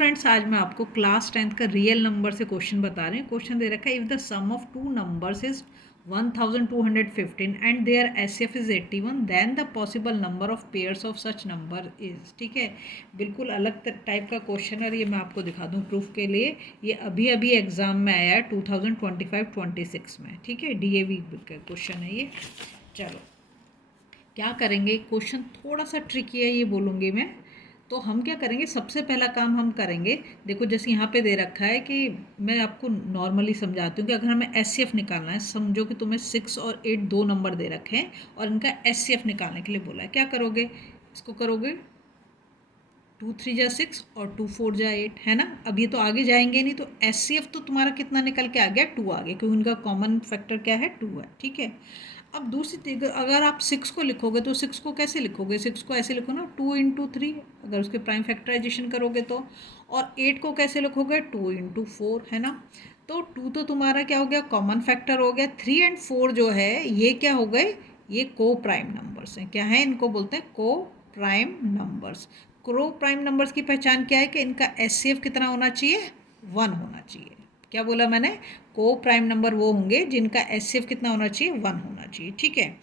Friends, आज मैं आपको क्लास 10th का रियल नंबर से क्वेश्चन बता रहे हैं। क्वेश्चन दे रखा है, if the sum of two numbers is 1215 and their SF is 81, then the possible number of pairs of such number is. ठीक है, बिल्कुल अलग टाइप का क्वेश्चन है। ये मैं आपको दिखा दूँ प्रूफ के लिए। ये अभी अभी एग्जाम में आया है 2025-26 में। ठीक है, डीएवी का क्वेश्चन है ये। चलो क्या करेंगे, क्वेश्चन थोड़ा सा ट्रिकी है ये बोलूँगी मैं। तो हम क्या करेंगे, सबसे पहला काम हम करेंगे, देखो जैसे यहाँ पे दे रखा है कि मैं आपको नॉर्मली समझाती हूँ कि अगर हमें एचसीएफ निकालना है, समझो कि तुम्हें 6 और 8 दो नंबर दे रखे हैं और इनका एचसीएफ निकालने के लिए बोला है। क्या करोगे, इसको करोगे 2 3 जा 6 और 2 4 जा 8, है ना। अब ये तो आगे जाएंगे नहीं, तो एचसीएफ तो तुम्हारा कितना निकल के आ गया, 2 आ गया, क्योंकि इनका कॉमन फैक्टर क्या है, 2 है। ठीक है, अब दूसरी चीज़, अगर आप 6 को लिखोगे तो 6 को कैसे लिखोगे, 6 को ऐसे लिखो ना, 2 इंटू 3, अगर उसके प्राइम फैक्टराइजेशन करोगे तो। और 8 को कैसे लिखोगे, 2 इंटू 4, है ना। तो 2 तो तुम्हारा क्या हो गया, कॉमन फैक्टर हो गया। 3 एंड 4 जो है ये क्या हो गए, ये को प्राइम नंबर्स हैं। क्या है, इनको बोलते हैं को प्राइम नंबर्स। को प्राइम नंबर्स की पहचान क्या है कि इनका एचसीएफ कितना होना चाहिए, 1 होना चाहिए। क्या बोला मैंने, को प्राइम नंबर वो होंगे जिनका एचसीएफ कितना होना चाहिए, 1 होना चाहिए। ठीक है,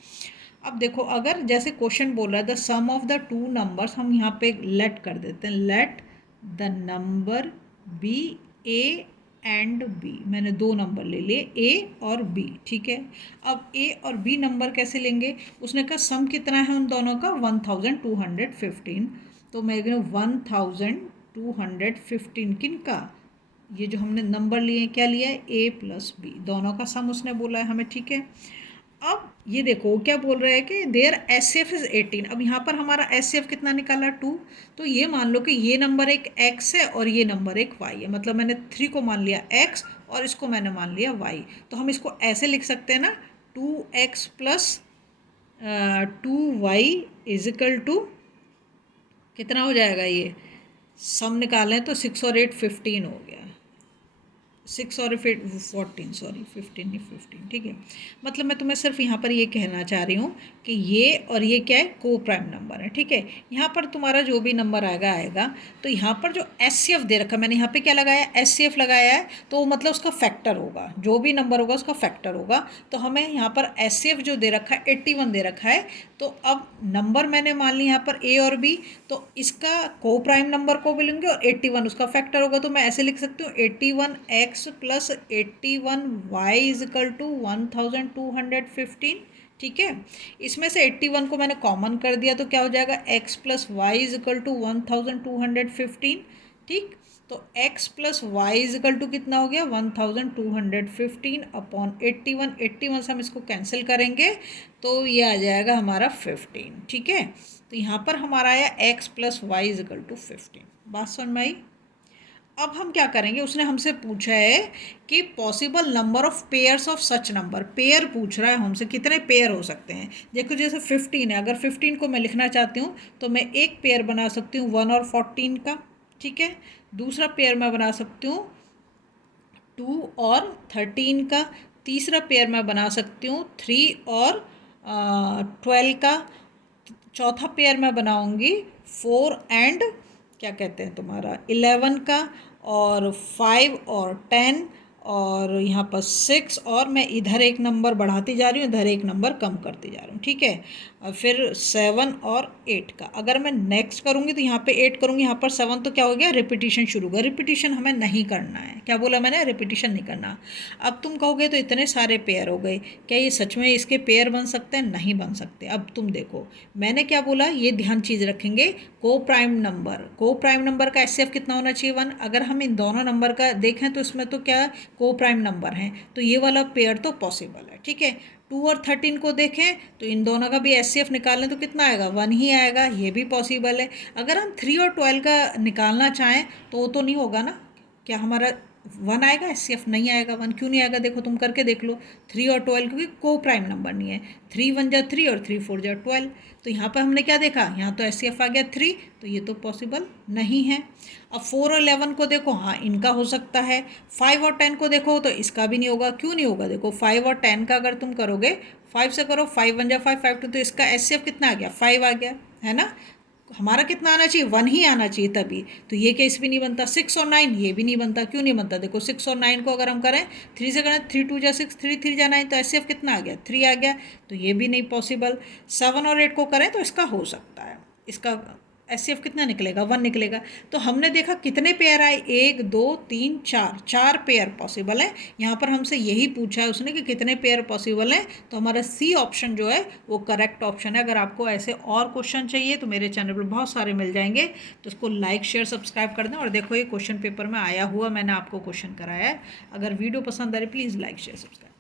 अब देखो, अगर जैसे क्वेश्चन बोल रहा है the sum of the two numbers, हम यहाँ पे लेट कर देते हैं, let the number be A and B. मैंने दो नंबर ले लिए, ए और बी। ठीक है, अब ए और बी नंबर कैसे लेंगे, उसने कहा सम कितना है उन दोनों का, 1215। तो मैं 1215 किन का, ये जो हमने नंबर लिए हैं, क्या लिया है, ए प्लस बी, दोनों का सम उसने बोला है हमें। ठीक है, अब ये देखो क्या बोल रहा है कि देयर एचसीएफ इज 18। अब यहाँ पर हमारा एचसीएफ कितना निकाला, 2। तो ये मान लो कि ये नंबर एक एक्स है और ये नंबर एक वाई है, मतलब मैंने 3 को मान लिया एक्स और इसको मैंने मान लिया वाई। तो हम इसको ऐसे लिख सकते हैं ना, 2x plus 2y is equal to कितना हो जाएगा, ये सम निकालें तो 6 और 8 15 हो गया। 6 और 14, सॉरी 15 नहीं 15। ठीक है, मतलब मैं तुम्हें सिर्फ यहाँ पर ये कहना चाह रही हूँ कि ये और ये क्या है, को प्राइम नंबर है। ठीक है, यहाँ पर तुम्हारा जो भी नंबर आएगा आएगा। तो यहाँ पर जो एचसीएफ दे रखा है, मैंने यहाँ पे क्या लगाया, एचसीएफ लगाया है, तो मतलब उसका फैक्टर होगा, जो भी नंबर होगा उसका फैक्टर होगा। तो हमें यहाँ पर एचसीएफ जो दे रखा है 81 दे रखा है। तो अब नंबर मैंने मान ली यहाँ पर ए और बी, तो इसका को प्राइम नंबर को बोलेंगे और 81 उसका फैक्टर होगा। तो मैं ऐसे लिख सकती हूँ 81x plus 81y is equal to 1215। ठीक है, इसमें से 81 को मैंने कॉमन कर दिया, तो क्या हो जाएगा, x plus Y equal to 1215। ठीक, तो x plus Y equal to कितना हो गया, 1215 अपॉन 81। 81 से हम इसको कैंसिल करेंगे तो ये आ जाएगा हमारा 15। ठीक है, तो यहाँ पर हमारा आया x plus Y equal to 15। बात समझ में आई। अब हम क्या करेंगे, उसने हमसे पूछा है कि possible number of pairs of such number. Pair पूछ रहा है हमसे, कितने पेयर हो सकते हैं। देखो जैसे 15 है, अगर 15 को मैं लिखना चाहती हूँ तो मैं एक पेयर बना सकती हूँ 1 और 14 का। ठीक है, दूसरा पेयर मैं बना सकती हूँ 2 और 13 का। तीसरा पेयर मैं बना सकती हूँ 3 और 12 का। चौथा पेयर मैं बनाऊंगी 4 एंड क्या कहते हैं तुम्हारा 11 का। और 5 और 10 और यहाँ पर 6, और मैं इधर एक नंबर बढ़ाती जा रही हूँ, इधर एक नंबर कम करती जा रही हूँ। ठीक है, और फिर 7 और 8 का। अगर मैं नेक्स्ट करूँगी तो यहाँ पे 8 करूँगी, यहाँ पर 7, तो क्या हो गया, रिपीटिशन शुरू होगा। रिपीटिशन हमें नहीं करना है, क्या बोला मैंने, रिपीटिशन नहीं करना। अब तुम कहोगे तो इतने सारे पेयर हो गए, क्या ये सच में इसके पेयर बन सकते हैं, नहीं बन सकते। अब तुम देखो मैंने क्या बोला, ये ध्यान चीज़ रखेंगे, को प्राइम नंबर, को प्राइम नंबर का एचसीएफ कितना होना चाहिए, 1। अगर हम इन दोनों नंबर का देखें तो इसमें तो क्या को प्राइम नंबर हैं, तो ये वाला पेयर तो पॉसिबल है। ठीक है, 2 और 13 को देखें तो इन दोनों का भी एचसीएफ निकालें तो कितना आएगा, 1 ही आएगा, ये भी पॉसिबल है। अगर हम 3 और 12 का निकालना चाहें तो वो तो नहीं होगा ना, क्या हमारा 1 आएगा, एचसीएफ नहीं आएगा। 1 क्यों नहीं आएगा, देखो तुम करके देख लो, 3 और 12, क्योंकि को प्राइम नंबर नहीं है। 3 1 जा 3 और 3 4 जा 12। तो यहाँ पर हमने क्या देखा, यहाँ तो एचसीएफ आ गया 3, तो ये तो पॉसिबल नहीं है। अब 4 और 11 को देखो, हाँ इनका हो सकता है। 5 और 10 को देखो तो इसका भी नहीं होगा। क्यों नहीं होगा, देखो 5 और 10 का अगर तुम करोगे, 5 से करो, 5 1 जा 5 5 2, तो इसका एचसीएफ कितना आ गया, 5 आ गया, है ना। हमारा कितना आना चाहिए, 1 ही आना चाहिए तभी, तो ये केस भी नहीं बनता। 6 और 9 ये भी नहीं बनता। क्यों नहीं बनता, देखो 6 और 9 को अगर हम करें 3 से करें, 3 2 जा 6, 3 3 जा 9, तो एचसीएफ कितना आ गया, 3 आ गया, तो ये भी नहीं पॉसिबल। 7 और 8 को करें तो इसका हो सकता है, इसका एचसीएफ कितना निकलेगा, 1 निकलेगा। तो हमने देखा कितने पेयर आए, 1 2 3 4, 4 पेयर पॉसिबल है। यहाँ पर हमसे यही पूछा है उसने कि कितने पेयर पॉसिबल हैं, तो हमारा सी ऑप्शन जो है वो करेक्ट ऑप्शन है। अगर आपको ऐसे और क्वेश्चन चाहिए तो मेरे चैनल पर बहुत सारे मिल जाएंगे, तो उसको लाइक शेयर सब्सक्राइब कर दें। और देखो ये क्वेश्चन पेपर में आया हुआ मैंने आपको क्वेश्चन कराया है। अगर वीडियो पसंद आ रही प्लीज़ लाइक शेयर सब्सक्राइब।